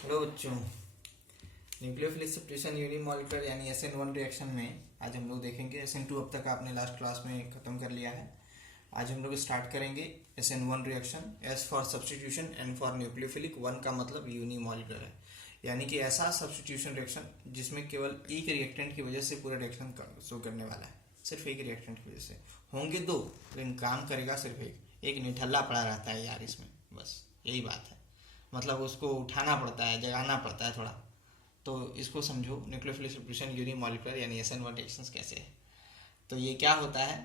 Hello बच्चों। Nucleophilic substitution unimolecular यानी SN1 reaction में आज हम लोग देखेंगे। SN2 अब तक आपने लास्ट क्लास में ख़त्म कर लिया है। आज हम लोग स्टार्ट करेंगे SN1 reaction. S for substitution, N for nucleophilic, 1 का मतलब यूनिमॉलिक्यूलर है, यानी कि ऐसा सब्स्टिट्यूशन रिएक्शन जिसमें केवल एक रिएक्टेंट की वजह से पूरा रिएक्शन शो करने वाला है। सिर्फ एक रिएक्टेंट की वजह से होंगे दो, लेकिन काम करेगा सिर्फ एक निठल्ला पड़ा रहता है यार इसमें, बस यही बात है। मतलब उसको उठाना पड़ता है, जगाना पड़ता है थोड़ा। तो इसको समझो, न्यूक्लियोफिलिक सब्स्टिट्यूशन यूनिमॉलिक्यूलर यानी SN1 रिएक्शंस कैसे है। तो ये क्या होता है,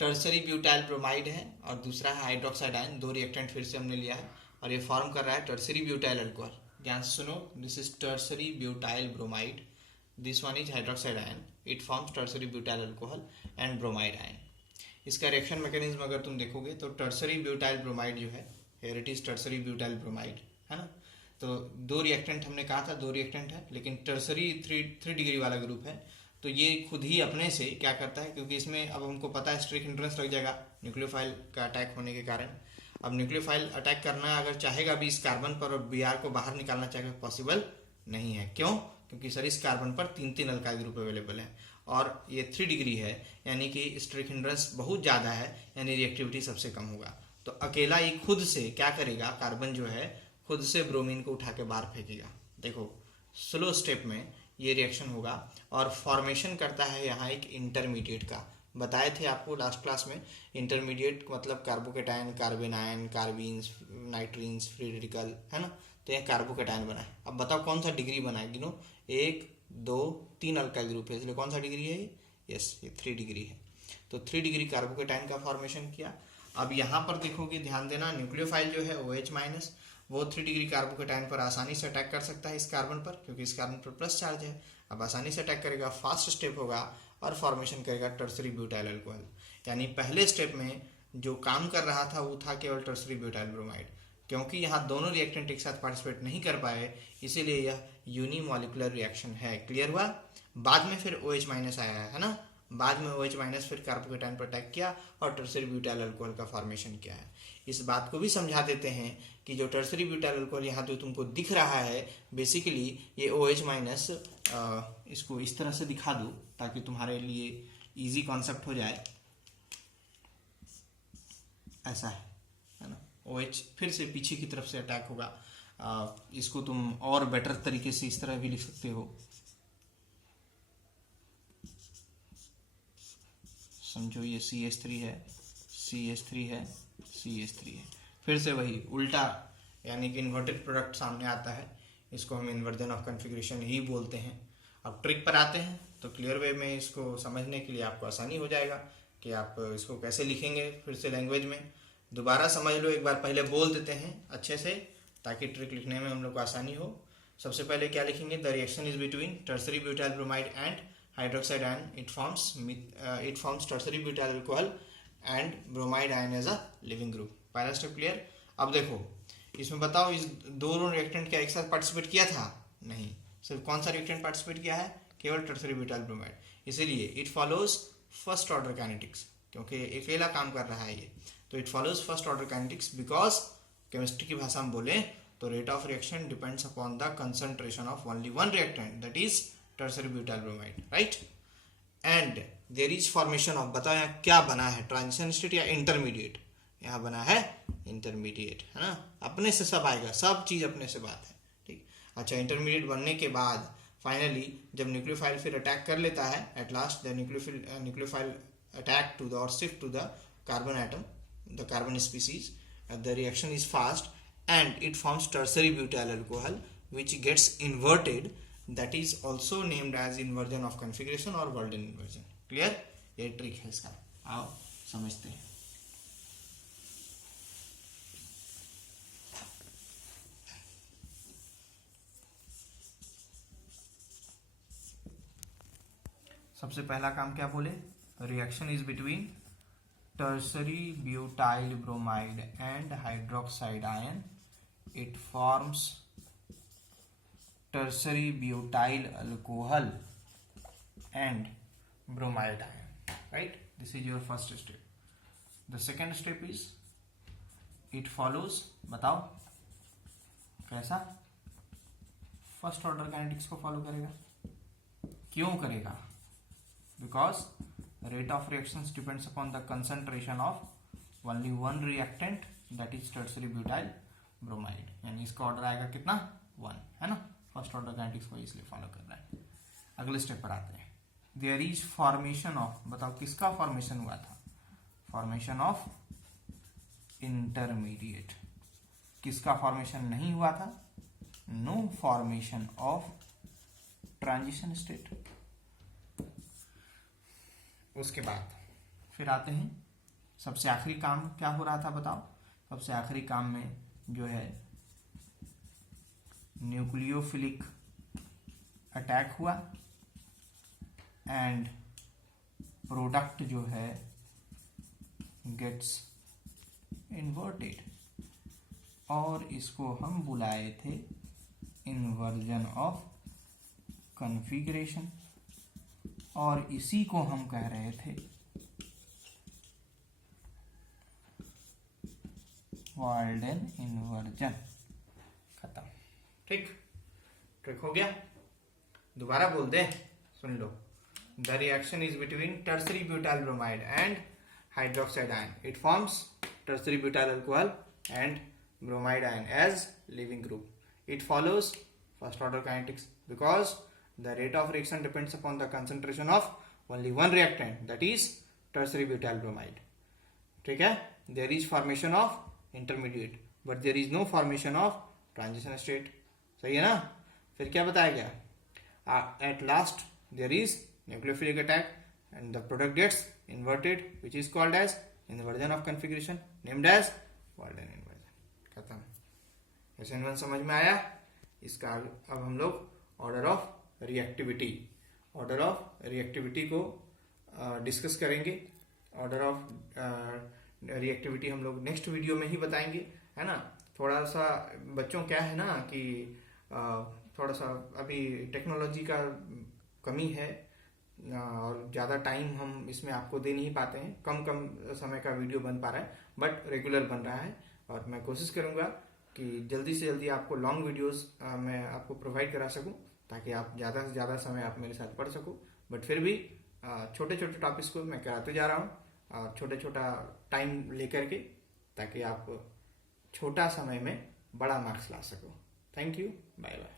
टर्सरी ब्यूटाइल ब्रोमाइड है और दूसरा है हाइड्रोक्साइड आयन। दो रिएक्टेंट फिर से हमने लिया है और ये फॉर्म कर रहा है टर्सरी ब्यूटाइल अल्कोहल। ध्यान से सुनो, this is tertiary butyl bromide, this one is hydroxide ion, it forms tertiary butyl alcohol and bromide ion. इसका रिएक्शन मैकेनिज्म अगर तुम देखोगे तो टर्सरी ब्यूटाइल ब्रोमाइड जो है, here it is tertiary butyl bromide, है ना। तो दो रिएक्टेंट हमने कहा था, दो रिएक्टेंट है, लेकिन टर्सरी थ्री डिग्री वाला ग्रुप है। तो ये खुद ही अपने से क्या करता है, क्योंकि इसमें अब हमको पता है स्ट्रिक हिंड्रेंस लग जाएगा न्यूक्लियोफाइल का अटैक होने के कारण। अब न्यूक्लियोफाइल अटैक करना अगर चाहेगा भी इस कार्बन पर और Br को बाहर निकालना चाहेगा, पॉसिबल नहीं है। क्यों? क्योंकि सर इस कार्बन पर तीन तीन अल्काइल ग्रुप अवेलेबल है और ये 3 डिग्री है, यानी कि स्ट्रिक हिंड्रेंस बहुत ज़्यादा है, यानी रिएक्टिविटी सबसे कम होगा। तो अकेला ही खुद से क्या करेगा, कार्बन जो है खुद से ब्रोमीन को उठा के बाहर फेंकेगा। देखो स्लो स्टेप में ये रिएक्शन होगा और फॉर्मेशन करता है यहाँ एक इंटरमीडिएट का। बताए थे आपको लास्ट क्लास में, इंटरमीडिएट मतलब carbocation, carbon ion, carbenes, nitrenes, free radical, है ना। तो यह कार्बोकेटायन बना है। अब बताओ कौन सा डिग्री बना है, गिनो। 1 2 3 अल्काइल ग्रुप है, इसलिए कौन सा डिग्री है? यस, ये 3 डिग्री है। तो 3 डिग्री कार्बोकेटायन का फॉर्मेशन किया। अब यहाँ पर देखोगे, ध्यान देना, न्यूक्लियोफाइल जो है OH माइनस, वो 3 डिग्री कार्बोकेटायन पर आसानी से अटैक कर सकता है इस कार्बन पर, क्योंकि इस कार्बन पर प्लस चार्ज है। अब आसानी से अटैक करेगा, फास्ट स्टेप होगा और फॉर्मेशन करेगा टर्सरी ब्यूटाइल अल्कोहल। यानी पहले स्टेप में जो काम कर रहा था वो था केवल टर्सरी ब्यूटाइल ब्रोमाइड। क्योंकि यहाँ दोनों रिएक्टेंट एक साथ पार्टिसिपेट नहीं कर पाए, इसीलिए यह यूनिमॉलिक्यूलर रिएक्शन है। क्लियर हुआ? बाद में फिर OH माइनस आया है ना, बाद में OH माइनस फिर कार्बोकेटायन पर अटैक किया और टर्सरी ब्यूटाइल अल्कोहल का फॉर्मेशन किया है। इस बात को भी समझा देते हैं कि जो टर्सरी ब्यूटाइल अल्कोहल यहाँ जो तुमको दिख रहा है, बेसिकली ये OH माइनस, इसको इस तरह से दिखा दूँ ताकि तुम्हारे लिए इजी कॉन्सेप्ट हो जाए। ऐसा है ना, OH फिर से पीछे की तरफ से अटैक होगा। इसको तुम और बेटर तरीके से इस तरह भी लिख सकते हो, समझो ये CH3 है, CH3 है, CH3 है, फिर से वही उल्टा, यानी कि इन्वर्टेड प्रोडक्ट सामने आता है। इसको हम इन्वर्जन ऑफ कॉन्फ़िगरेशन ही बोलते हैं। अब ट्रिक पर आते हैं, तो क्लियर वे में इसको समझने के लिए आपको आसानी हो जाएगा कि आप इसको कैसे लिखेंगे। फिर से लैंग्वेज में दोबारा समझ लो, एक बार पहले बोल देते हैं अच्छे से ताकि ट्रिक लिखने में हम लोग को आसानी हो। सबसे पहले क्या लिखेंगे, the reaction is between tertiary butyl bromide and hydroxide ion, it forms tertiary butyl alcohol and bromide ion as a leaving group. पहला स्टेप क्लियर। अब देखो इसमें बताओ, इस दोनों रिएक्टेंट क्या एक साथ पार्टिसिपेट किया था? नहीं, सिर्फ कौन सा रिएक्टेंट पार्टिसिपेट किया है? केवल टर्सरी ब्यूटाइल ब्रोमाइड। इसीलिए it follows first order kinetics, क्योंकि अकेला काम कर रहा है ये। तो it follows first order kinetics because chemistry की भाषा में बोले तो rate of reaction depends upon the concentration of only one reactant, that is tertiary butyl bromide, right. And there is formation of, बताओ यहाँ क्या बना है, ट्रांजिशन स्टेट या इंटरमीडिएट? यहाँ बना है इंटरमीडिएट, है ना। अपने से सब आएगा, सब चीज अपने से बात है, ठीक। अच्छा, इंटरमीडिएट बनने के बाद फाइनली जब न्यूक्लियोफाइल फिर अटैक कर लेता है, at last the nucleophile attack to the और shift to the carbon atom, the carbon species, the reaction is fast and it forms tertiary butyl alcohol which gets inverted, that is also named as inversion of configuration or Walden inversion. Clear? ये trick है इसका, आओ समझते हैं। सबसे पहला काम क्या बोले, reaction is between tertiary butyl bromide and hydroxide ion, it forms tertiary butyl alcohol and bromide ion, right? This is your first step. The second step is it follows, बताओ कैसा, फर्स्ट ऑर्डर काइनेटिक्स को follow करेगा। क्यों करेगा? Because rate of reactions depends upon the concentration of only one reactant, that is tertiary butyl bromide, यानी इसका order आएगा कितना? 1, है ना। फर्स्ट ऑर्डर काइनेटिक्स को इसलिए फॉलो कर रहा है। अगले स्टेप पर आते हैं। देयर इज फॉर्मेशन ऑफ, बताओ किसका फॉर्मेशन हुआ था? Formation of intermediate. किसका फॉर्मेशन नहीं हुआ था? No formation of transition state. उसके बाद फिर आते हैं, सबसे आखिरी काम क्या हो रहा था बताओ? सबसे आखिरी काम में जो है न्यूक्लियोफिलिक अटैक हुआ एंड प्रोडक्ट जो है गेट्स इन्वर्टेड, और इसको हम बुलाए थे इन्वर्जन ऑफ कॉन्फ़िगरेशन, और इसी को हम कह रहे थे वाल्डन इन्वर्जन। खत्म। ठीक हो गया। दोबारा बोल दे, सुन लो। The reaction is between tertiary butyl bromide and hydroxide ion. It forms tertiary butyl alcohol and bromide ion as leaving group. It follows first order kinetics because the rate of reaction depends upon the concentration of only one reactant, that is tertiary butyl bromide. ठीक है? There is formation of intermediate but there is no formation of transition state. सही है ना? फिर क्या बताया गया? At last there is nucleophilic attack and the product gets inverted, which is called as inversion of configuration, named as Walden inversion. खत्म। SN1 समझ में आया? इसका अब हम लोग ऑर्डर ऑफ रिएक्टिविटी को डिस्कस करेंगे। ऑर्डर ऑफ रिएक्टिविटी हम लोग नेक्स्ट वीडियो में ही बताएंगे, है ना। थोड़ा सा बच्चों क्या है ना कि थोड़ा सा अभी टेक्नोलॉजी का कमी है और ज़्यादा टाइम हम इसमें आपको दे नहीं पाते हैं। कम समय का वीडियो बन पा रहा है बट रेगुलर बन रहा है, और मैं कोशिश करूंगा कि जल्दी से जल्दी आपको लॉन्ग वीडियोस मैं आपको प्रोवाइड करा सकूं, ताकि आप ज़्यादा से ज़्यादा समय आप मेरे साथ पढ़ सको। बट फिर भी छोटे छोटे टॉपिक्स को मैं कराते जा रहा हूं, और छोटा टाइम लेकर के, ताकि आप छोटा समय में बड़ा मार्क्स ला सको। Thank you, bye bye.